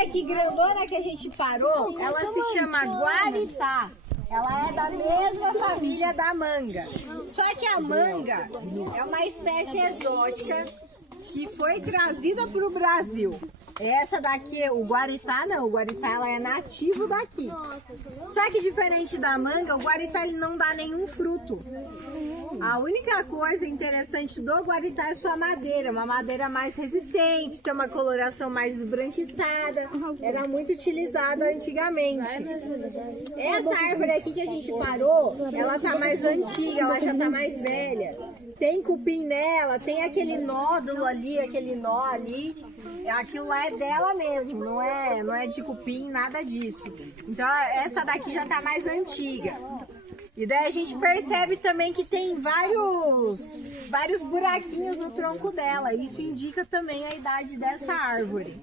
aqui grandona que a gente parou, ela se chama guaritá. Ela é da mesma família da manga. Só que a manga é uma espécie exótica que foi trazida para o Brasil. Essa daqui, o guaritá não, o guaritá ela é nativo daqui. Só que diferente da manga, o guaritá ele não dá nenhum fruto. A única coisa interessante do guaritá é sua madeira, uma madeira mais resistente, tem uma coloração mais esbranquiçada, era muito utilizada antigamente. Essa árvore aqui que a gente parou, ela tá mais antiga, ela já tá mais velha. Tem cupim nela, tem aquele nódulo ali, aquele nó ali. Aquilo lá é dela mesmo, não é de cupim, nada disso. Então essa daqui já tá mais antiga. E daí a gente percebe também que tem vários buraquinhos no tronco dela. Isso indica também a idade dessa árvore.